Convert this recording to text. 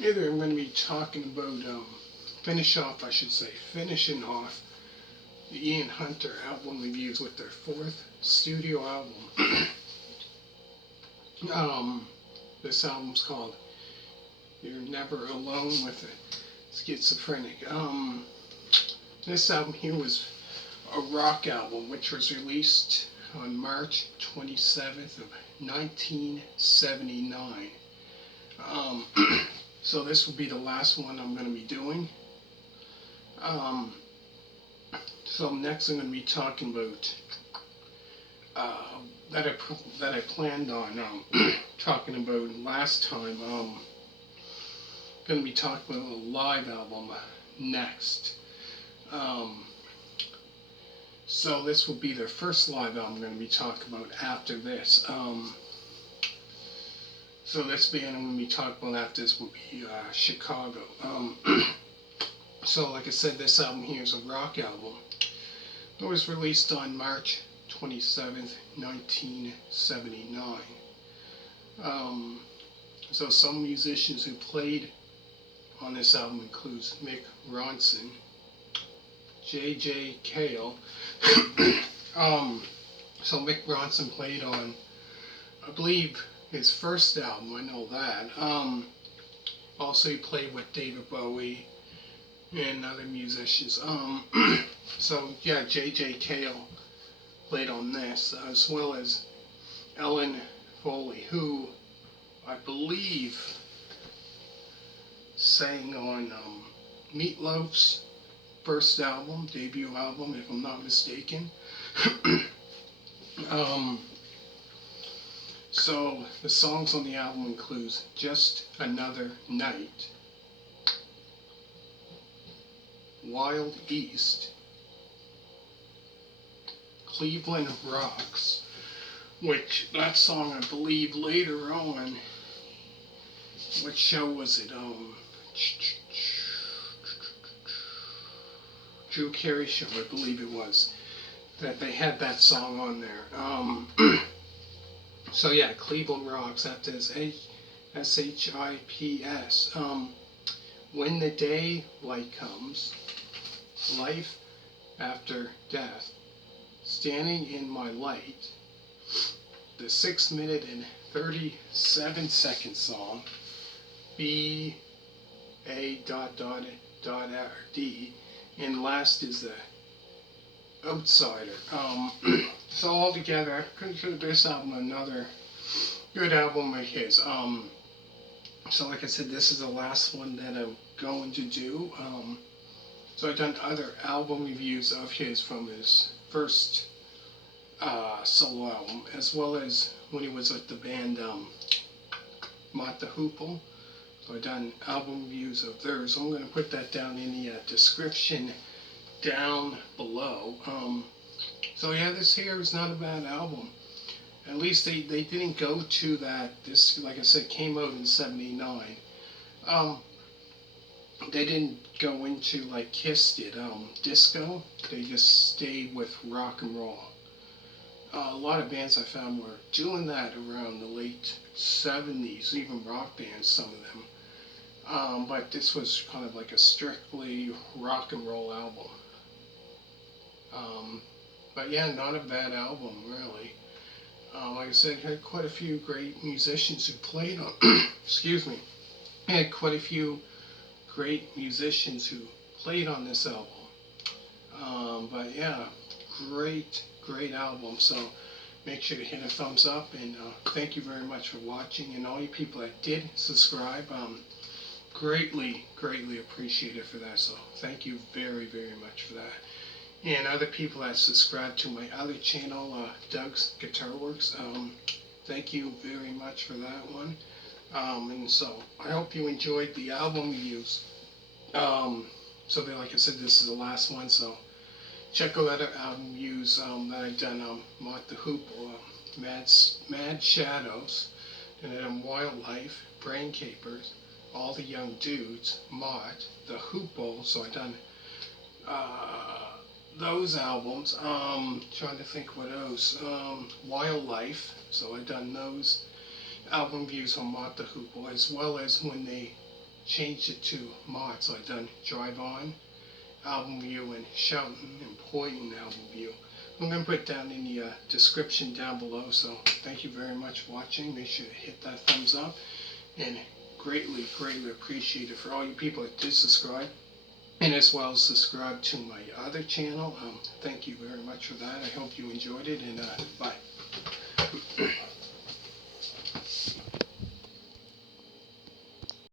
Either I'm going to be talking about, finishing off the Ian Hunter album reviews with their fourth studio album. um, this album's called You're Never Alone with a Schizophrenic. This album here was a rock album which was released on March 27th of 1979. Um, so this will be the last one I'm going to be doing. So next I'm going to be talking about that I planned on talking about last time. Going to be talking about a live album next. So this will be their first live album I'm going to be talking about after this. So this band I'm going to be talking about after this will be Chicago. So like I said, this album here is a rock album. It was released on March 27th, 1979. So some musicians who played on this album includes Mick Ronson, J.J. Cale. So Mick Ronson played on, I believe, his first album, I know that. Also he played with David Bowie and other musicians. So yeah, J.J. Cale played on this, as well as Ellen Foley, who I believe sang on Meatloaf's first album, debut album, if I'm not mistaken. So the songs on the album includes Just Another Night, Wild East, Cleveland Rocks, which that song I believe later on, what show was it? Drew Carey show, I believe it was, that they had that song on there. So yeah, Cleveland Rocks, that is SHIPS. When the Daylight Comes, Life After Death, Standing in My Light, the 6 minute and 37-second song, BA.RD, and last is the Outsider. So altogether, I consider this album another good album of his. So like I said, this is the last one that I'm going to do. So I've done other album reviews of his from his first solo album, as well as when he was with the band Mott the Hoople. So I've done album reviews of theirs. So I'm going to put that down in the description down below. So yeah, this here is not a bad album. At least they didn't go to that. This, like I said, came out in '79. They didn't go into like Kiss did, disco. They just stayed with rock and roll. A lot of bands I found were doing that around the late '70s, even rock bands, some of them. But this was kind of like a strictly rock and roll album. But yeah, not a bad album, really. Like I said, had quite a few great musicians who played on. Excuse me. Had quite a few great musicians who played on this album. But yeah, great album. So make sure to hit a thumbs up, and thank you very much for watching. And all you people that did subscribe, greatly appreciated for that. So thank you very much for that. And other people that subscribe to my other channel, Doug's Guitar Works, thank you very much for that one. And so I hope you enjoyed the album reviews. So that, like I said, this is the last one. So check out other album reviews that I've done. Mott the Hoople, Mad Shadows, and then Wildlife, Brain Capers, All the Young Dudes, Mott the Hoople. So I've done those albums. Trying to think what else. Wildlife. So I've done those album reviews on Mott the Hoople, as well as when they changed it to mods. So I've done Drive On, album view, and Shoutin' and Pointin' album view. I'm going to put down in the description down below. So thank you very much for watching. Make sure to hit that thumbs up, and greatly appreciate it for all you people that did subscribe, and as well as subscribe to my other channel. Thank you very much for that. I hope you enjoyed it, and bye.